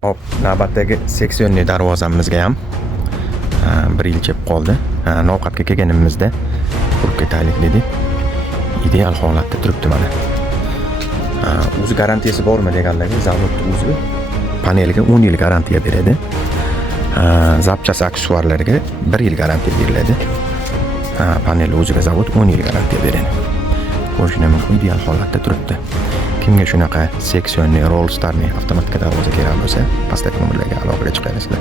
Hop, navbatdagi seksionniy darvozamizga ham 1 yil kelib qoldi. Novqatga kelganimizda qurib ketaylik dedik. Ideal holatda turibdi mana. O'zi garantiyasi bormi deganlarga, zavod o'zi panelga 10 yil garantiya beradi. Zapchast aksessuarlarga 1 yil garantiya beriladi. Panel o'ziga zavod 10 yil garantiya beradi. Ko'rishni mumkin, ideal holatda turibdi. Kimga shunaqa seksionniy Rollstarning avtomatik darvoza kerak bo'lsa, pastdagi nomerlarga aloqaga chiqarsizlar.